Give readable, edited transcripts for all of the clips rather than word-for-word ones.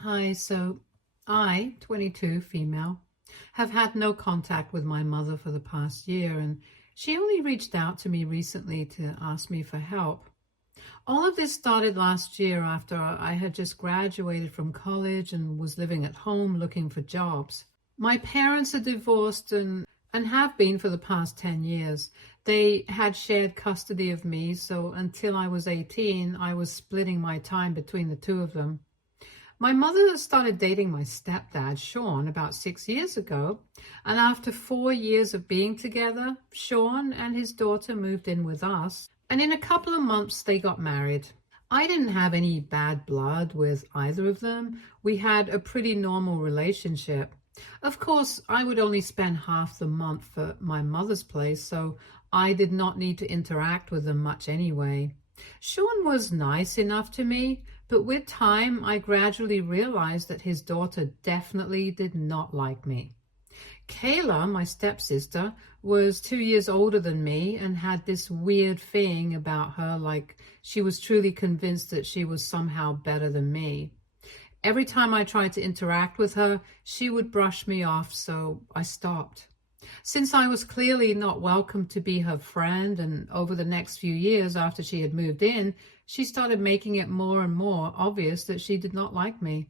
Hi, I, 22, female, have had no contact with my mother for the past year, and she only reached out to me recently to ask me for help. All of this started last year after I had just graduated from college and was living at home looking for jobs. My parents are divorced and have been for the past 10 years. They had shared custody of me, so until I was 18, I was splitting my time between the two of them. My mother started dating my stepdad, Sean, about 6 years ago, and after 4 years of being together, Sean and his daughter moved in with us, and in a couple of months they got married. I didn't have any bad blood with either of them. We had a pretty normal relationship. Of course, I would only spend half the month at my mother's place, so I did not need to interact with them much anyway. Sean was nice enough to me, but with time I gradually realized that his daughter definitely did not like me. Kayla, my stepsister, was 2 years older than me and had this weird thing about her, like she was truly convinced that she was somehow better than me. Every time I tried to interact with her, she would brush me off, so I stopped. Since I was clearly not welcome to be her friend, and over the next few years after she had moved in, she started making it more and more obvious that she did not like me.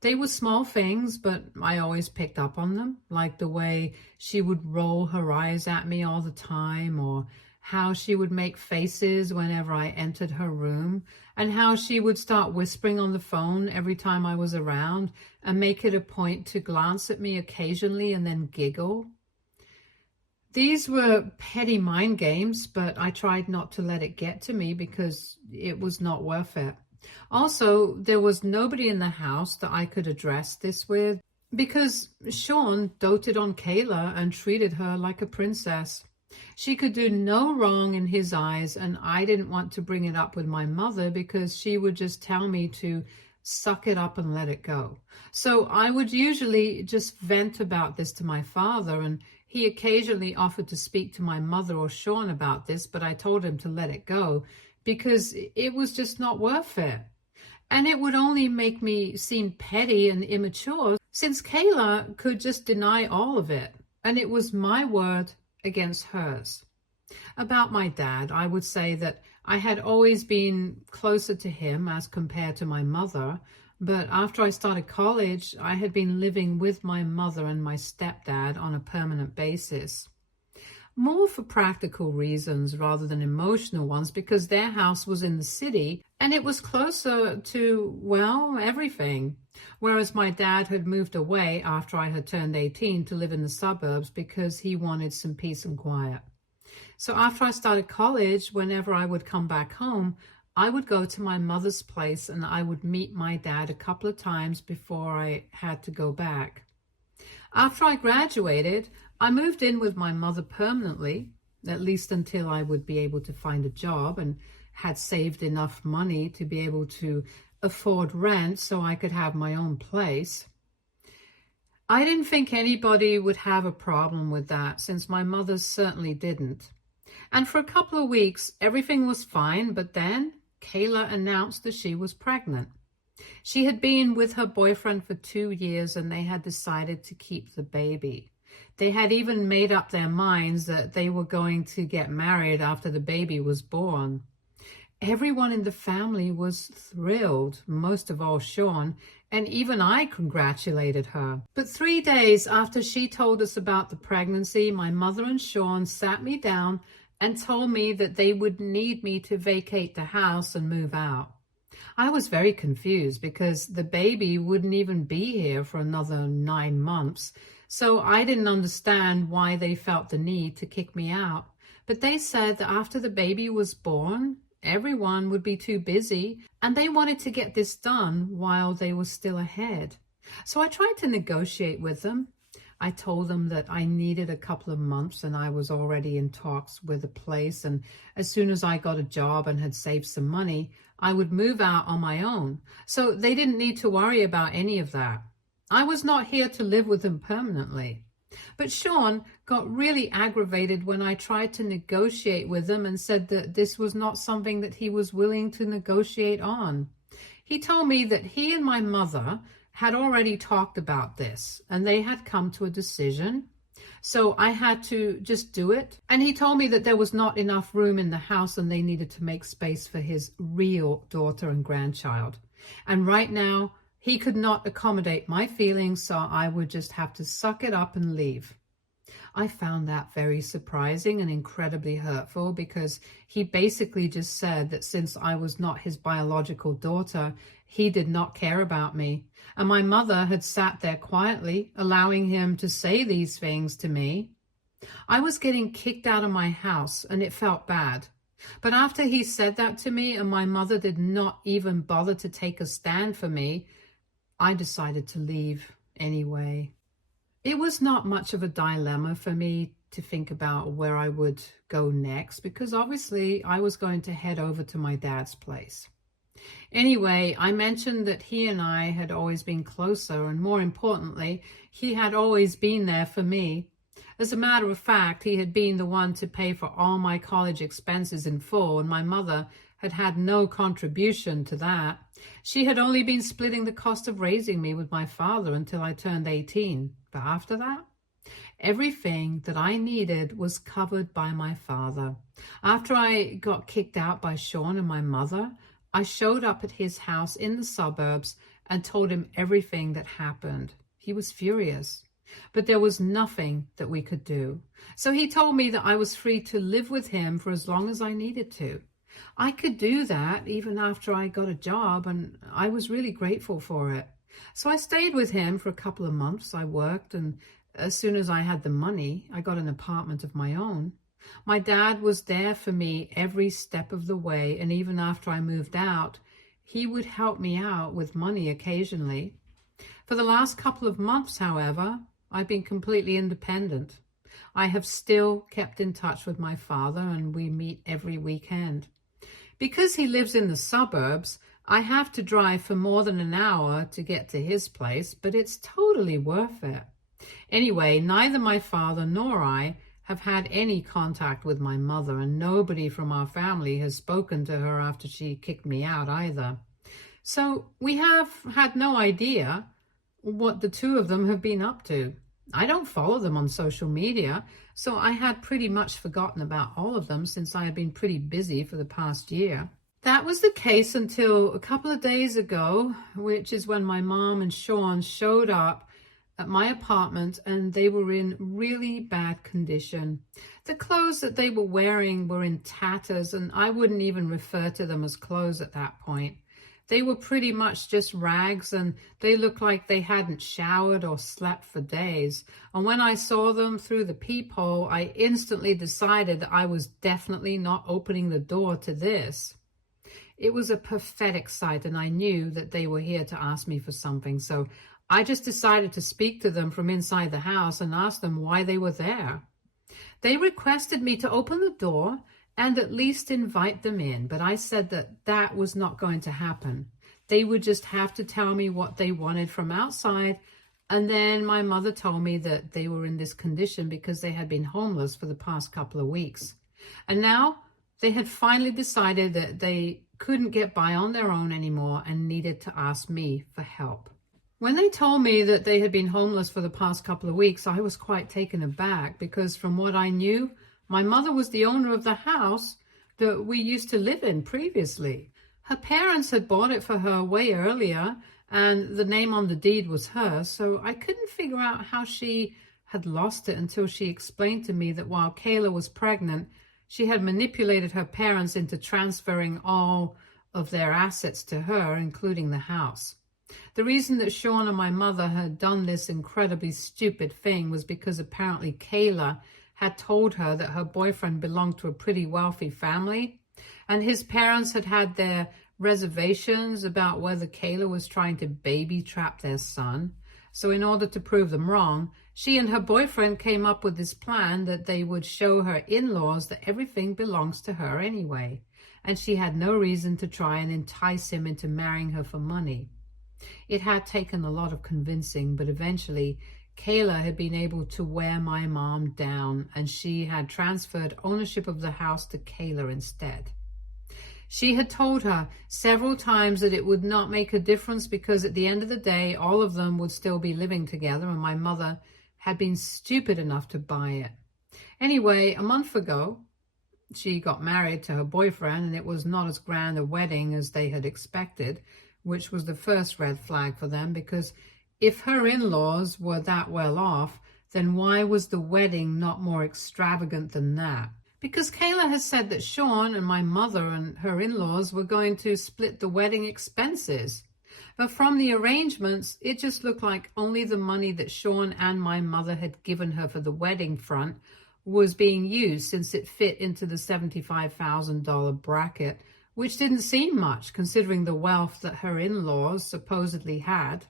They were small things, but I always picked up on them, like the way she would roll her eyes at me all the time, or how she would make faces whenever I entered her room, and how she would start whispering on the phone every time I was around and make it a point to glance at me occasionally and then giggle. These were petty mind games, but I tried not to let it get to me because it was not worth it. Also, there was nobody in the house that I could address this with because Sean doted on Kayla and treated her like a princess. She could do no wrong in his eyes, and I didn't want to bring it up with my mother because she would just tell me to suck it up and let it go. So I would usually just vent about this to my father, and he occasionally offered to speak to my mother or Sean about this, but I told him to let it go because it was just not worth it. And it would only make me seem petty and immature since Kayla could just deny all of it. And it was my word against hers. About my dad, I would say that I had always been closer to him as compared to my mother, but after I started college, I had been living with my mother and my stepdad on a permanent basis. More for practical reasons rather than emotional ones, because their house was in the city and it was closer to, well, everything. Whereas my dad had moved away after I had turned 18 to live in the suburbs because he wanted some peace and quiet. So after I started college, whenever I would come back home, I would go to my mother's place and I would meet my dad a couple of times before I had to go back. After I graduated, I moved in with my mother permanently, at least until I would be able to find a job and had saved enough money to be able to afford rent so I could have my own place. I didn't think anybody would have a problem with that since my mother certainly didn't. And for a couple of weeks, everything was fine, but then Kayla announced that she was pregnant. She had been with her boyfriend for 2 years and they had decided to keep the baby. They had even made up their minds that they were going to get married after the baby was born. Everyone in the family was thrilled, most of all Sean, and even I congratulated her. But 3 days after she told us about the pregnancy, my mother and Sean sat me down and told me that they would need me to vacate the house and move out. I was very confused because the baby wouldn't even be here for another 9 months, so I didn't understand why they felt the need to kick me out. But they said that after the baby was born, everyone would be too busy and they wanted to get this done while they were still ahead. So I tried to negotiate with them. I told them that I needed a couple of months and I was already in talks with a place, and as soon as I got a job and had saved some money, I would move out on my own. So they didn't need to worry about any of that. I was not here to live with them permanently. But Sean got really aggravated when I tried to negotiate with him and said that this was not something that he was willing to negotiate on. He told me that he and my mother had already talked about this and they had come to a decision. So I had to just do it. And he told me that there was not enough room in the house and they needed to make space for his real daughter and grandchild. And right now, he could not accommodate my feelings, so I would just have to suck it up and leave. I found that very surprising and incredibly hurtful because he basically just said that since I was not his biological daughter, he did not care about me. And my mother had sat there quietly, allowing him to say these things to me. I was getting kicked out of my house and it felt bad. But after he said that to me and my mother did not even bother to take a stand for me, I decided to leave anyway. It was not much of a dilemma for me to think about where I would go next because obviously I was going to head over to my dad's place. Anyway, I mentioned that he and I had always been closer and more importantly, he had always been there for me. As a matter of fact, he had been the one to pay for all my college expenses in full and my mother had had no contribution to that. She had only been splitting the cost of raising me with my father until I turned 18. But after that, everything that I needed was covered by my father. After I got kicked out by Sean and my mother, I showed up at his house in the suburbs and told him everything that happened. He was furious, but there was nothing that we could do. So he told me that I was free to live with him for as long as I needed to. I could do that even after I got a job, and I was really grateful for it. So I stayed with him for a couple of months. I worked, and as soon as I had the money, I got an apartment of my own. My dad was there for me every step of the way, and even after I moved out, he would help me out with money occasionally. For the last couple of months, however, I've been completely independent. I have still kept in touch with my father, and we meet every weekend. Because he lives in the suburbs, I have to drive for more than an hour to get to his place, but it's totally worth it. Anyway, neither my father nor I have had any contact with my mother, and nobody from our family has spoken to her after she kicked me out either. So we have had no idea what the two of them have been up to. I don't follow them on social media, so I had pretty much forgotten about all of them since I had been pretty busy for the past year. That was the case until a couple of days ago, which is when my mom and Sean showed up at my apartment and they were in really bad condition. The clothes that they were wearing were in tatters and I wouldn't even refer to them as clothes at that point. They were pretty much just rags and they looked like they hadn't showered or slept for days. And when I saw them through the peephole, I instantly decided that I was definitely not opening the door to this. It was a pathetic sight and I knew that they were here to ask me for something. So I just decided to speak to them from inside the house and ask them why they were there. They requested me to open the door and at least invite them in, but I said that that was not going to happen. They would just have to tell me what they wanted from outside, and then my mother told me that they were in this condition because they had been homeless for the past couple of weeks. And now they had finally decided that they couldn't get by on their own anymore and needed to ask me for help. When they told me that they had been homeless for the past couple of weeks, I was quite taken aback because from what I knew, my mother was the owner of the house that we used to live in previously. Her parents had bought it for her way earlier, and the name on the deed was hers, so I couldn't figure out how she had lost it until she explained to me that while Kayla was pregnant, she had manipulated her parents into transferring all of their assets to her, including the house. The reason that Sean and my mother had done this incredibly stupid thing was because apparently Kayla had told her that her boyfriend belonged to a pretty wealthy family, and his parents had had their reservations about whether Kayla was trying to baby trap their son. So in order to prove them wrong, she and her boyfriend came up with this plan that they would show her in-laws that everything belongs to her anyway, and she had no reason to try and entice him into marrying her for money. It had taken a lot of convincing, but eventually Kayla had been able to wear my mom down, and she had transferred ownership of the house to Kayla instead. She had told her several times that it would not make a difference because at the end of the day, all of them would still be living together, and my mother had been stupid enough to buy it. Anyway, a month ago, she got married to her boyfriend, and it was not as grand a wedding as they had expected, which was the first red flag for them, because if her in-laws were that well off, then why was the wedding not more extravagant than that? Because Kayla has said that Sean and my mother and her in-laws were going to split the wedding expenses. But from the arrangements, it just looked like only the money that Sean and my mother had given her for the wedding front was being used, since it fit into the $75,000 bracket, which didn't seem much considering the wealth that her in-laws supposedly had.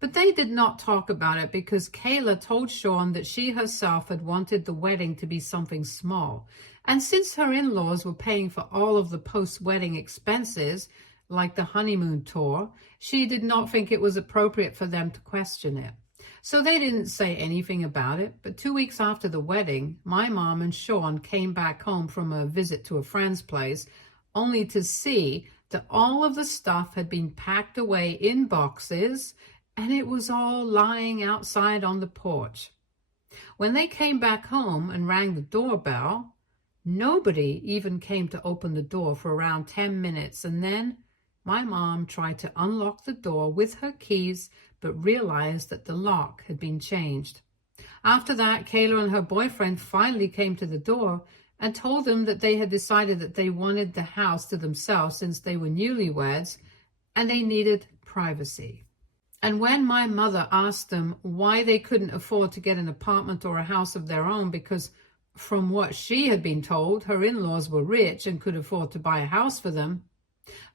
But they did not talk about it because Kayla told Sean that she herself had wanted the wedding to be something small. And since her in-laws were paying for all of the post-wedding expenses, like the honeymoon tour, she did not think it was appropriate for them to question it. So they didn't say anything about it. But 2 weeks after the wedding, my mom and Sean came back home from a visit to a friend's place, only to see that all of the stuff had been packed away in boxes, and it was all lying outside on the porch. When they came back home and rang the doorbell, nobody even came to open the door for around 10 minutes, and then my mom tried to unlock the door with her keys, but realized that the lock had been changed. After that, Kayla and her boyfriend finally came to the door and told them that they had decided that they wanted the house to themselves since they were newlyweds and they needed privacy. And when my mother asked them why they couldn't afford to get an apartment or a house of their own, because from what she had been told, her in-laws were rich and could afford to buy a house for them,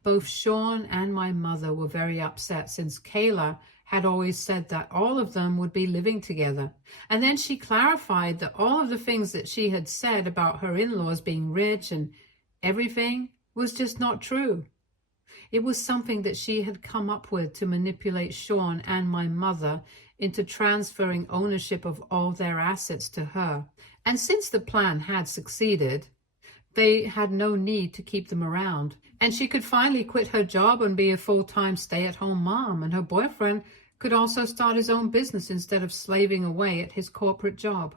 both Sean and my mother were very upset, since Kayla had always said that all of them would be living together. And then she clarified that all of the things that she had said about her in-laws being rich and everything was just not true. It was something that she had come up with to manipulate Sean and my mother into transferring ownership of all their assets to her. And since the plan had succeeded, they had no need to keep them around. And she could finally quit her job and be a full-time stay-at-home mom. And her boyfriend could also start his own business instead of slaving away at his corporate job.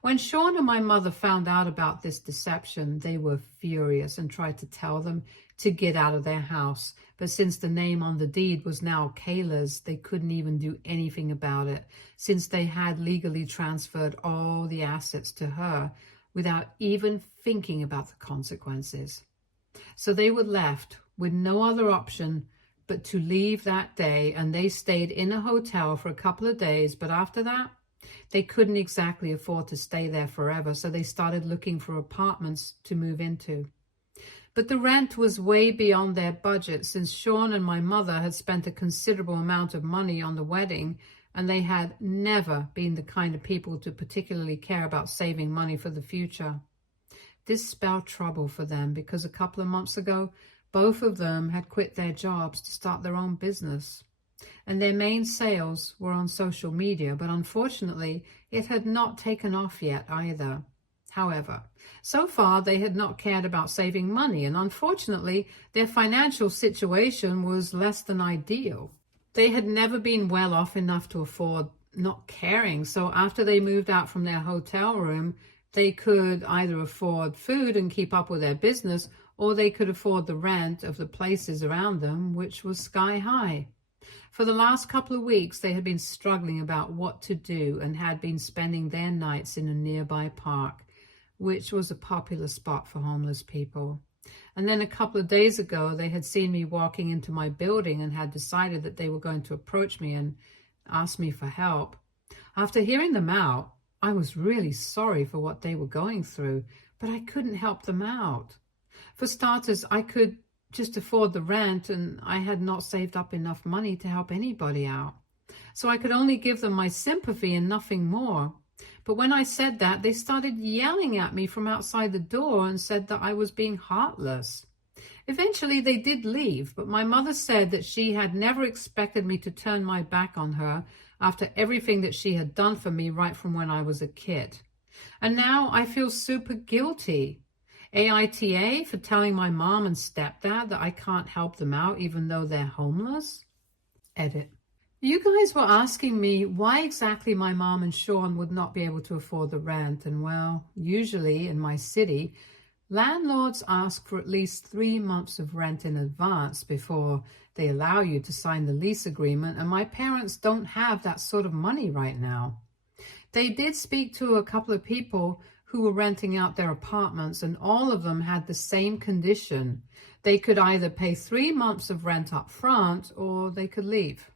When Sean and my mother found out about this deception, they were furious and tried to tell them to get out of their house. But since the name on the deed was now Kayla's, they couldn't even do anything about it, since they had legally transferred all the assets to her without even thinking about the consequences. So they were left with no other option but to leave that day, and they stayed in a hotel for a couple of days. But after that, they couldn't exactly afford to stay there forever, so they started looking for apartments to move into. But the rent was way beyond their budget, since Sean and my mother had spent a considerable amount of money on the wedding, and they had never been the kind of people to particularly care about saving money for the future. This spelled trouble for them because a couple of months ago, both of them had quit their jobs to start their own business. And their main sales were on social media, but unfortunately, it had not taken off yet either. However, so far they had not cared about saving money, and unfortunately, their financial situation was less than ideal. They had never been well off enough to afford not caring, so after they moved out from their hotel room, they could either afford food and keep up with their business, or they could afford the rent of the places around them, which was sky high. For the last couple of weeks, they had been struggling about what to do and had been spending their nights in a nearby park, which was a popular spot for homeless people. And then a couple of days ago, they had seen me walking into my building and had decided that they were going to approach me and ask me for help. After hearing them out, I was really sorry for what they were going through, but I couldn't help them out. For starters, I could just afford the rent, and I had not saved up enough money to help anybody out. So I could only give them my sympathy and nothing more. But when I said that, they started yelling at me from outside the door and said that I was being heartless. Eventually, they did leave, but my mother said that she had never expected me to turn my back on her after everything that she had done for me right from when I was a kid. And now I feel super guilty. AITA for telling my mom and stepdad that I can't help them out even though they're homeless. Edit. You guys were asking me why exactly my mom and Sean would not be able to afford the rent, and well, usually in my city, landlords ask for at least 3 months of rent in advance before they allow you to sign the lease agreement, and my parents don't have that sort of money right now. They did speak to a couple of people who were renting out their apartments, and all of them had the same condition. They could either pay 3 months of rent up front or they could leave.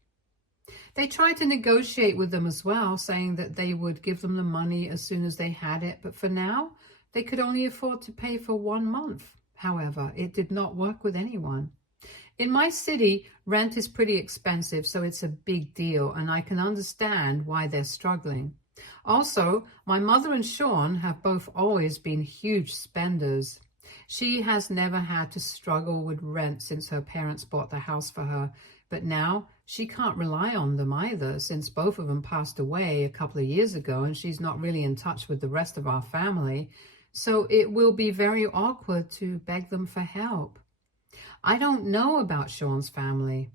They tried to negotiate with them as well, saying that they would give them the money as soon as they had it, but for now, they could only afford to pay for 1 month. However, it did not work with anyone. In my city, rent is pretty expensive, so it's a big deal, and I can understand why they're struggling. Also, my mother and Sean have both always been huge spenders. She has never had to struggle with rent since her parents bought the house for her, but now she can't rely on them either since both of them passed away a couple of years ago, and she's not really in touch with the rest of our family, so it will be very awkward to beg them for help. I don't know about Sean's family.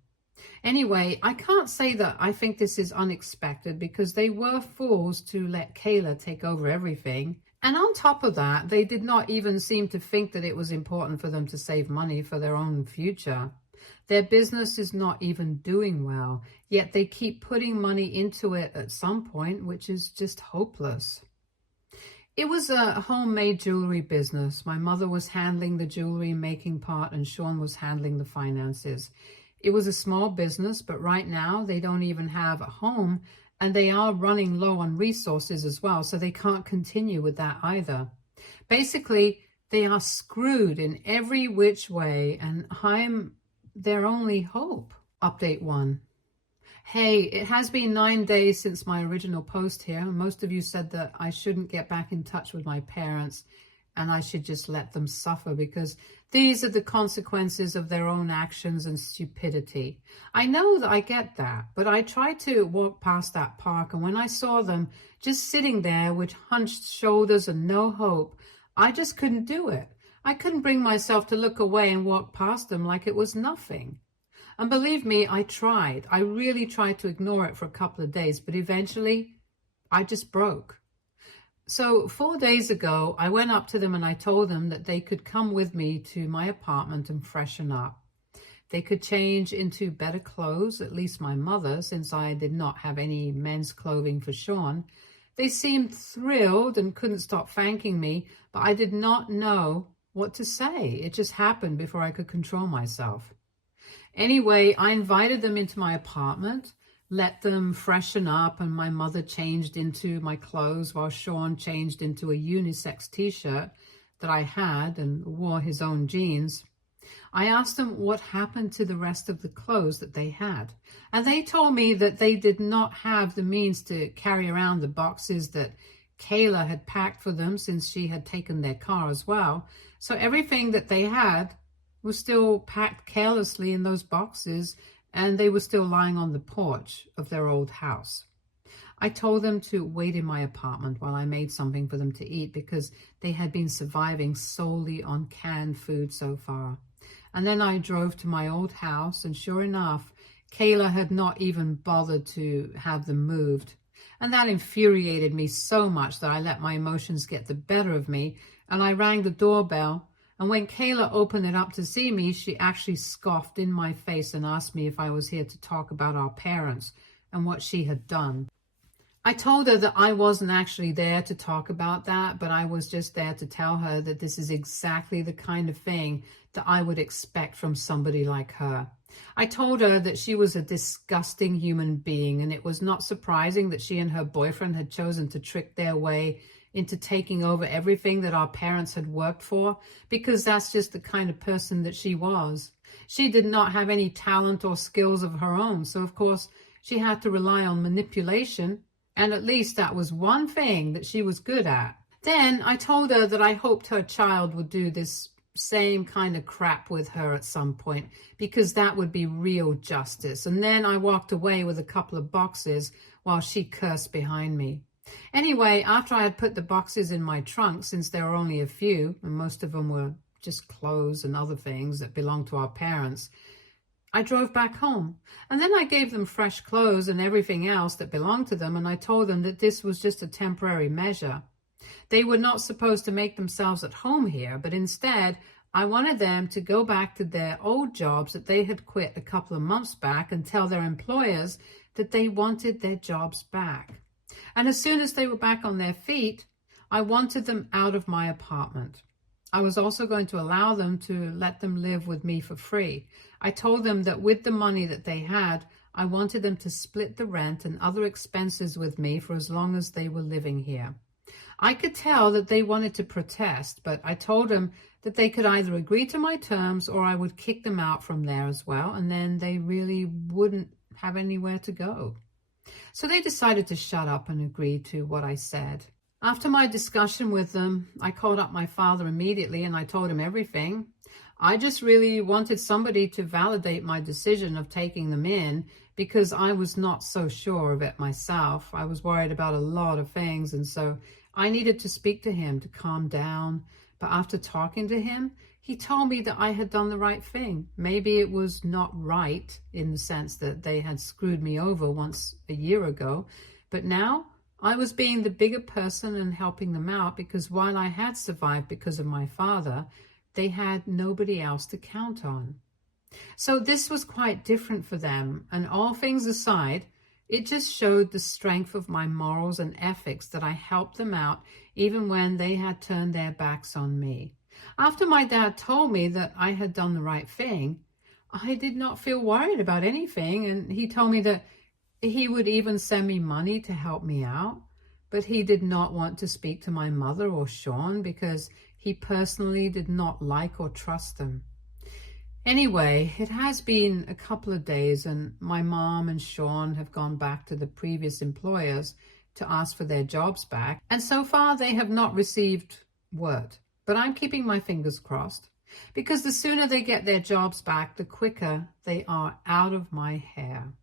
Anyway, I can't say that I think this is unexpected because they were fools to let Kayla take over everything. And on top of that, they did not even seem to think that it was important for them to save money for their own future. Their business is not even doing well, yet they keep putting money into it at some point, which is just hopeless. It was a homemade jewelry business. My mother was handling the jewelry making part and Sean was handling the finances. It was a small business, but right now they don't even have a home and they are running low on resources as well, so they can't continue with that either. Basically, they are screwed in every which way and I'm their only hope. Update 1. Hey, it has been 9 days since my original post here. Most of you said that I shouldn't get back in touch with my parents and I should just let them suffer because these are the consequences of their own actions and stupidity. I know that I get that, but I tried to walk past that park, and when I saw them just sitting there with hunched shoulders and no hope, I just couldn't do it. I couldn't bring myself to look away and walk past them like it was nothing. And believe me, I tried. I really tried to ignore it for a couple of days, but eventually I just broke. So 4 days ago, I went up to them and I told them that they could come with me to my apartment and freshen up. They could change into better clothes, at least my mother, since I did not have any men's clothing for Sean. They seemed thrilled and couldn't stop thanking me, but I did not know what to say. It just happened before I could control myself. Anyway, I invited them into my apartment, let them freshen up, and my mother changed into my clothes while Sean changed into a unisex t-shirt that I had and wore his own jeans. I asked them what happened to the rest of the clothes that they had, and they told me that they did not have the means to carry around the boxes that Kayla had packed for them since she had taken their car as well. So everything that they had was still packed carelessly in those boxes, and they were still lying on the porch of their old house. I told them to wait in my apartment while I made something for them to eat because they had been surviving solely on canned food so far. And then I drove to my old house, and sure enough, Kayla had not even bothered to have them moved. And that infuriated me so much that I let my emotions get the better of me, and I rang the doorbell. And when Kayla opened it up to see me, she actually scoffed in my face and asked me if I was here to talk about our parents and what she had done. I told her that I wasn't actually there to talk about that, but I was just there to tell her that this is exactly the kind of thing that I would expect from somebody like her. I told her that she was a disgusting human being, and it was not surprising that she and her boyfriend had chosen to trick their way into taking over everything that our parents had worked for, because that's just the kind of person that she was. She did not have any talent or skills of her own, so of course she had to rely on manipulation, and at least that was one thing that she was good at. Then I told her that I hoped her child would do this same kind of crap with her at some point, because that would be real justice. And then I walked away with a couple of boxes while she cursed behind me. Anyway, after I had put the boxes in my trunk, since there were only a few, and most of them were just clothes and other things that belonged to our parents, I drove back home. And then I gave them fresh clothes and everything else that belonged to them, and I told them that this was just a temporary measure. They were not supposed to make themselves at home here, but instead, I wanted them to go back to their old jobs that they had quit a couple of months back and tell their employers that they wanted their jobs back. And as soon as they were back on their feet, I wanted them out of my apartment. I was also going to allow them to let them live with me for free. I told them that with the money that they had, I wanted them to split the rent and other expenses with me for as long as they were living here. I could tell that they wanted to protest, but I told them that they could either agree to my terms or I would kick them out from there as well, and then they really wouldn't have anywhere to go. So they decided to shut up and agree to what I said. After my discussion with them, I called up my father immediately and I told him everything. I just really wanted somebody to validate my decision of taking them in because I was not so sure of it myself. I was worried about a lot of things, and so I needed to speak to him to calm down. But after talking to him, he told me that I had done the right thing. Maybe it was not right in the sense that they had screwed me over once a year ago, but now I was being the bigger person and helping them out because while I had survived because of my father, they had nobody else to count on. So this was quite different for them, and all things aside, it just showed the strength of my morals and ethics that I helped them out even when they had turned their backs on me. After my dad told me that I had done the right thing, I did not feel worried about anything, and he told me that he would even send me money to help me out, but he did not want to speak to my mother or Sean because he personally did not like or trust them. Anyway, it has been a couple of days and my mom and Sean have gone back to the previous employers to ask for their jobs back, and so far they have not received word. But I'm keeping my fingers crossed because the sooner they get their jobs back, the quicker they are out of my hair.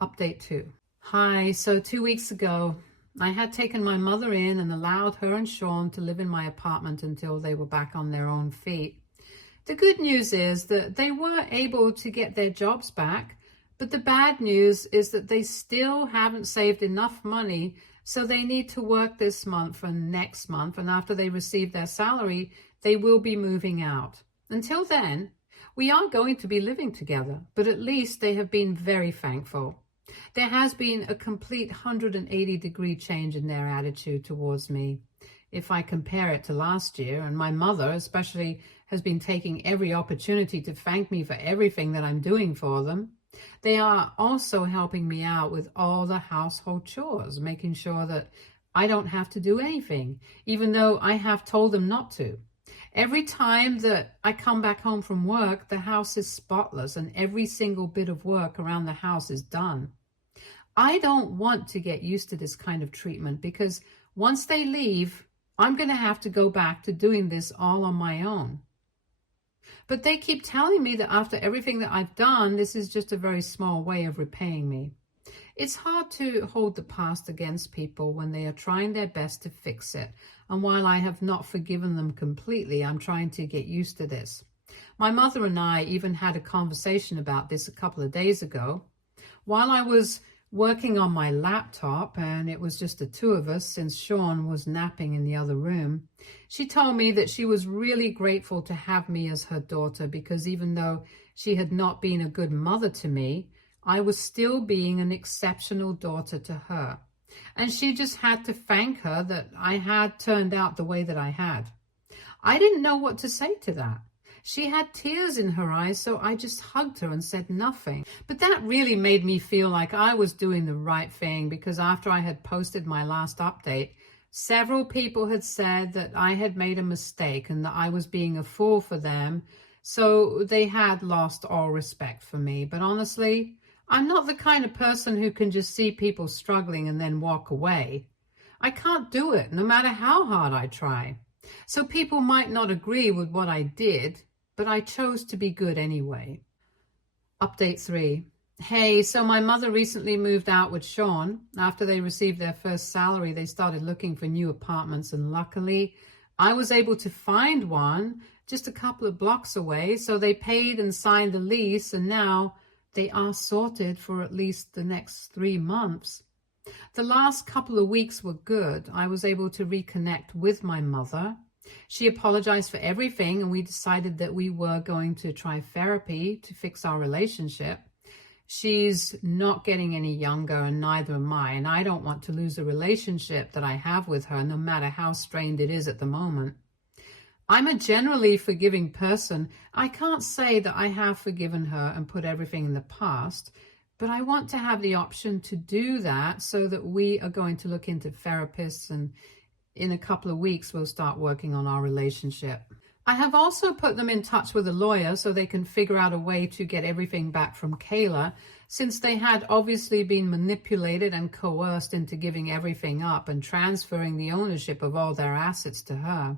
Update 2. Hi, so 2 weeks ago, I had taken my mother in and allowed her and Sean to live in my apartment until they were back on their own feet. The good news is that they were able to get their jobs back, but the bad news is that they still haven't saved enough money, so they need to work this month and next month, and after they receive their salary, they will be moving out. Until then, we are going to be living together, but at least they have been very thankful. There has been a complete 180-degree change in their attitude towards me. If I compare it to last year, and my mother especially has been taking every opportunity to thank me for everything that I'm doing for them. They are also helping me out with all the household chores, making sure that I don't have to do anything, even though I have told them not to. Every time that I come back home from work, the house is spotless and every single bit of work around the house is done. I don't want to get used to this kind of treatment because once they leave, I'm going to have to go back to doing this all on my own. But they keep telling me that after everything that I've done, this is just a very small way of repaying me. It's hard to hold the past against people when they are trying their best to fix it. And while I have not forgiven them completely, I'm trying to get used to this. My mother and I even had a conversation about this a couple of days ago. While I was working on my laptop, and it was just the two of us since Sean was napping in the other room, she told me that she was really grateful to have me as her daughter because even though she had not been a good mother to me, I was still being an exceptional daughter to her. And she just had to thank her that I had turned out the way that I had. I didn't know what to say to that. She had tears in her eyes, so I just hugged her and said nothing. But that really made me feel like I was doing the right thing because after I had posted my last update, several people had said that I had made a mistake and that I was being a fool for them, so they had lost all respect for me. But honestly, I'm not the kind of person who can just see people struggling and then walk away. I can't do it, no matter how hard I try. So people might not agree with what I did, but I chose to be good anyway. Update 3. Hey, so my mother recently moved out with Sean. After they received their first salary, they started looking for new apartments, and luckily, I was able to find one just a couple of blocks away. So they paid and signed the lease, and now they are sorted for at least the next 3 months. The last couple of weeks were good. I was able to reconnect with my mother. She apologized for everything, and we decided that we were going to try therapy to fix our relationship. She's not getting any younger, and neither am I, and I don't want to lose a relationship that I have with her, no matter how strained it is at the moment. I'm a generally forgiving person. I can't say that I have forgiven her and put everything in the past, but I want to have the option to do that, so that we are going to look into therapists, and in a couple of weeks we'll start working on our relationship. I have also put them in touch with a lawyer so they can figure out a way to get everything back from Kayla, since they had obviously been manipulated and coerced into giving everything up and transferring the ownership of all their assets to her.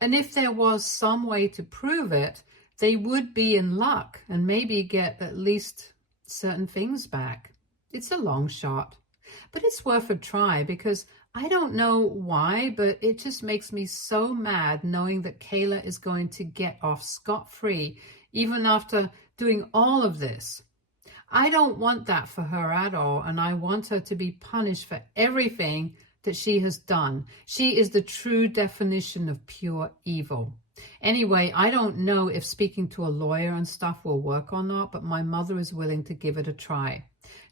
And if there was some way to prove it, they would be in luck and maybe get at least certain things back. It's a long shot, but it's worth a try, because I don't know why, but it just makes me so mad knowing that Kayla is going to get off scot-free even after doing all of this. I don't want that for her at all, and I want her to be punished for everything that she has done. She is the true definition of pure evil. Anyway, I don't know if speaking to a lawyer and stuff will work or not, but my mother is willing to give it a try.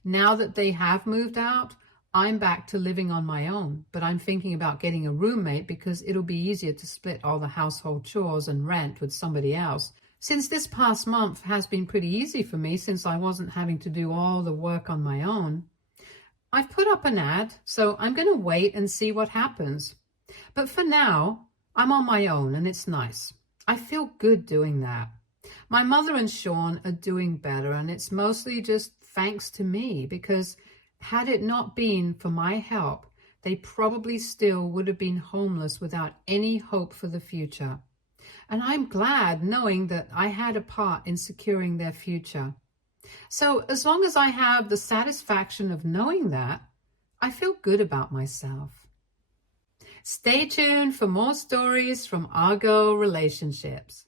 Now that they have moved out, I'm back to living on my own, but I'm thinking about getting a roommate because it'll be easier to split all the household chores and rent with somebody else. Since this past month has been pretty easy for me, since I wasn't having to do all the work on my own. I've put up an ad, so I'm going to wait and see what happens. But for now, I'm on my own, and it's nice. I feel good doing that. My mother and Sean are doing better, and it's mostly just thanks to me, because had it not been for my help, they probably still would have been homeless without any hope for the future. And I'm glad knowing that I had a part in securing their future. So as long as I have the satisfaction of knowing that, I feel good about myself. Stay tuned for more stories from Argo Relationships.